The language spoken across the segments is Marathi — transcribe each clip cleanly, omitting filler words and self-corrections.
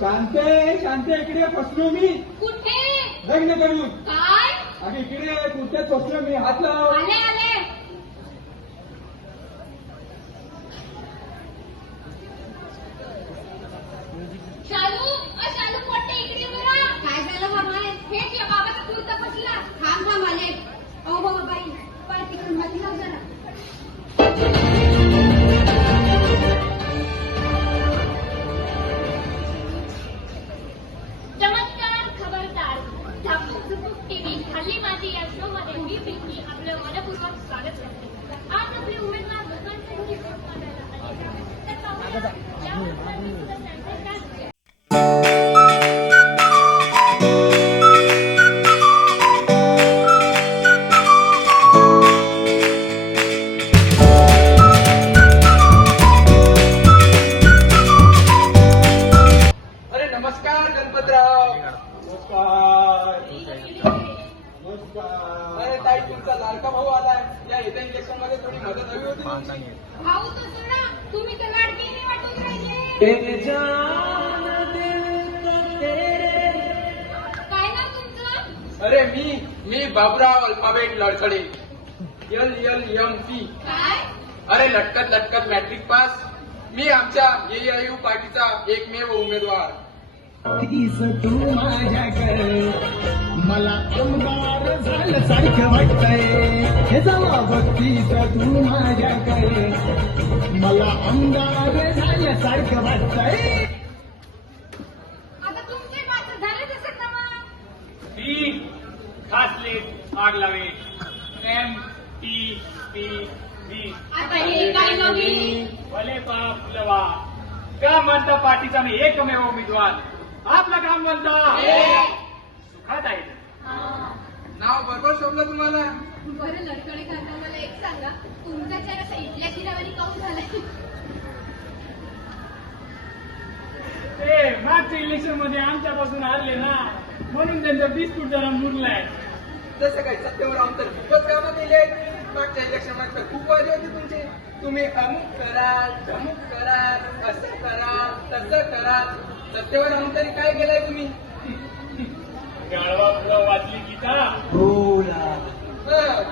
शांते शांते इकडे फसलो मी. कुठे? लग्न करून. काय? अगं इकडे कुठे फसलो मी. हात लाव. आले आले. शालू शालू पोट्टे इकडे बघा. काय झालं बाबा? हेच या बाबाचा कुर्ता फसला. थांब आले. अहो बाबा बाई पाय तिकडून माती लाव जरा. नमस्कार, खबरदार. झापूक झुपूक टीव्ही खाली माती या शो मध्ये मी प्रीती आपलं मनपूर्वक स्वागत करते. आज आपले उमेदवार लोकांच्या घरी वोट मागायला आले आहेत. तर पाहूया याबद्दल त्यांचे काय विचार. अरे नमस्कार गणपतराव. नमस्कार. नमस्कार. अरे ताई तुमचा लाडका भाऊ आलाय. या येत्या इलेक्शन मध्ये थोडी मदत हवी होती. भाऊ तो सोडा, तुम्ही तर लाडकीने वाटून राहिले. काय नाव तुमचं? अरे मी बाबुराव अल्फाबेट लडखडे. LLMP. काय? अरे लटकत लटकत मॅट्रिक पास. मी आमच्या AIU पार्टीचा एकमेव उमेदवार. तीस तू माझ्याकडे मला आमदार झालं सारखं वाटतंय. हे जावा बघतीस तू माझ्याकडे मला आमदार झालं सारखं वाटतंय. आता तुमचे पात्र झाले तसं ना मग. ती खासलेट आग लावे MTPV आता हे काय नवीन? भले बाप लवा का म्हणता पार्टीचा मी एकमेव उमेदवार आपला काम म्हणता सुखात आहे. नाव बरोबर शोधलं तुम्हाला. बरं लडकडे काका मला एक सांगा, तुमचा चेहरा असा इथल्या किरावानी काऊन झालाय? ते मागच्या इलेक्शन मध्ये आमच्यापासून हरले ना म्हणून त्यांचा बिस्कुट जरा मुरलाय. जसं काही सत्तेवर राहून तर खूपच कामं केले. मागच्या इलेक्शन मध्ये खूप वाजे होते तुमचे. तुम्ही अमुक कराल अमुक कराल असं कराल तसं कराल. सत्तेवर राहून तरी काय केलंय तुम्ही? गाळवा फुलं वाचली गीता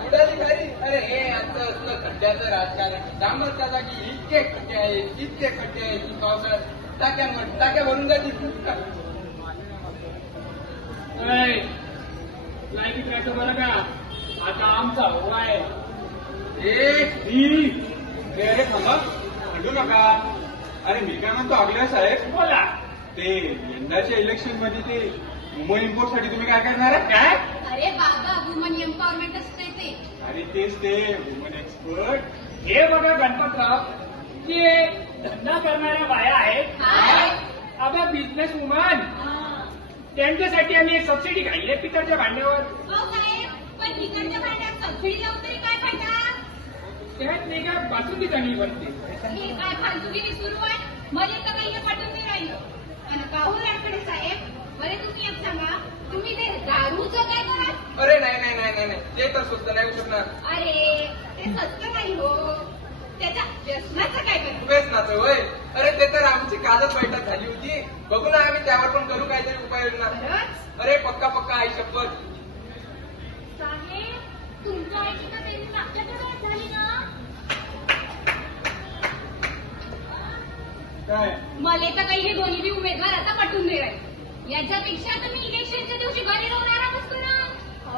उडाली घरी. अरे हे आमचं असलं खड्ड्याचं राजकारण. डांबरच्या जागी इतके खड्डे आहेत की पावसाळ्यात टाक्या भरून जातील. लायकी करायचं बरं का आता आमचा हो आहे. अरे थांबा भांडू नका. अरे मी काय म्हणतो अगल्या साहेब, बोला ते यंदाच्या इलेक्शन मध्ये ते वुमन इम्पोर्ट साठी तुम्ही काय करणार आहे? काय? अरे बाबा वुमन एम्पॉवरमेंट असते ते. अरे तेच ते वुमन एक्सपर्ट. हे बघा गणपतराव ते धंदा करणाऱ्या बाया आहेत काय? आता बिझनेस वुमन त्यांच्यासाठी आम्ही एक सबसिडी काढली आहे पितळच्या भांड्यावर. हो साहेब, पण तिकडच्या भांड्यात सबसिडी लावून तरी काय फायदा? त्यात नाही का बासुंदी चांगली बनते. हे काय फालतुगिरी सुरू आहे? मध्ये तर काही हे पटून नाही राहिलं. आणि काहून लाडकडे साहेब, बरे तुम्ही एक सांगा, तुम्ही ते दारूचं काय कराल? अरे नाही ते तर स्वस्त नाही होऊ शकणार. अरे ते सत्य नाही हो. त्याच्या व्यसनाचं काय कराल? व्यसनाचं होय. अरे ते तर आमची कालच बैठक झाली होती. बघू ना आम्ही त्यावर पण करू काहीतरी उपाययोजना. खरंच? अरे पक्का आई शपथ. साहेब, तुमच्या आईची तर त्यांनी मागच्या आठवड्यात झाली ना? काय? मला तर काही हे दोन्ही बी उमेदवार आता पटून नाही राहिले. याच्यापेक्षा तर मी इलेक्शनच्या दिवशी घरी राहून आराम असतो ना.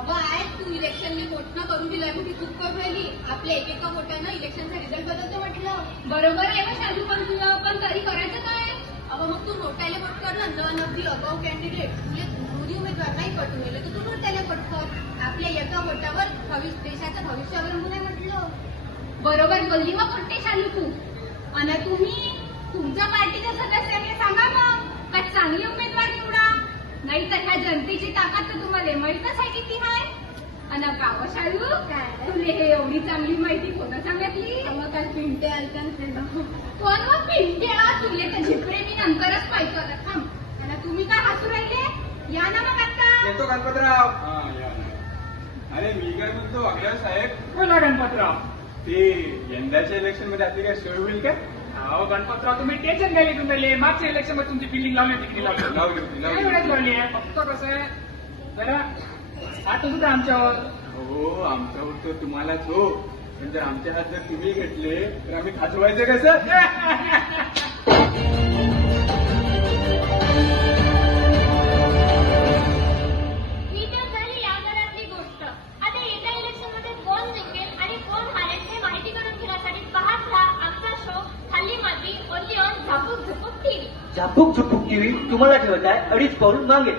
बाय तू इलेक्शनने वोट न करून दिलाय मोठी चूक करून राहिली. आपल्या एकेका वोटानं इलेक्शनचा रिझल्ट बदलतो म्हटलं. बरोबर आहे मग शालू, पण तुला पण तरी करायचं काय? अगं मग तू नोटायला वोट कर ना. One of the above candidate म्हणजे मोदी उमेदवार नाही पटून गेलं तर तू नोटायला वोट कर. आपल्या एका वोटावर देशाचं भविष्य अवलंबून आहे म्हटलं. बरोबर बोलली मग कोणते शालू तू. आणि तुम्ही तुमच्या पार्टीच्या सदस्यांनी सांगा मग का चांगले उमेदवार निवडा. नाही तर ह्या जनतेची ताकद तर तुम्हाला माहीतच आहे किती आहे. आणि गाव शालू काय तुला हे एवढी चांगली माहिती कोणा सांगितली? मग काय पिंट्या आलता कोण मग पिंट्या? तुले तर झिपरे मी नंतरच पाहिजे होता. थांब. आणि तुम्ही काय हसू राहिले? या ना मग आता. येतो गणपतराव. अरे मी काय म्हणतो अगल्या साहेब, बोला गणपतराव. ते यंदाच्या इलेक्शन मध्ये आपली काय सोय होईल का? अहो गणपतराव तुम्ही टेन्शन घ्यायला घेऊन राहिले. मागच्या इलेक्शन मध्ये तुमची बिल्डिंग लावली होती की नाही लावली होती, काय वेळेस लावली आहे. फक्त कसं आहे जरा आता सुद्धा आमच्यावर हो आमच्यावर तर तुम्हालाच हो, पण जर आमच्या हात जर तुम्ही घेतले तर आम्ही खाजवायचं कसं? ही तर झाली या घरातली गोष्ट. आता येत्या इलेक्शन मध्ये कोण जिंकेल आणि कोण हारेल हे माहिती करून घेण्यासाठी पाहत राहा आमचा शो खाल्ली माती only on Zapuk Jhupuk TV. Zapuk Jhupuk TV तुम्हाला ठेवत आहे 2.5 पाऊल मागे.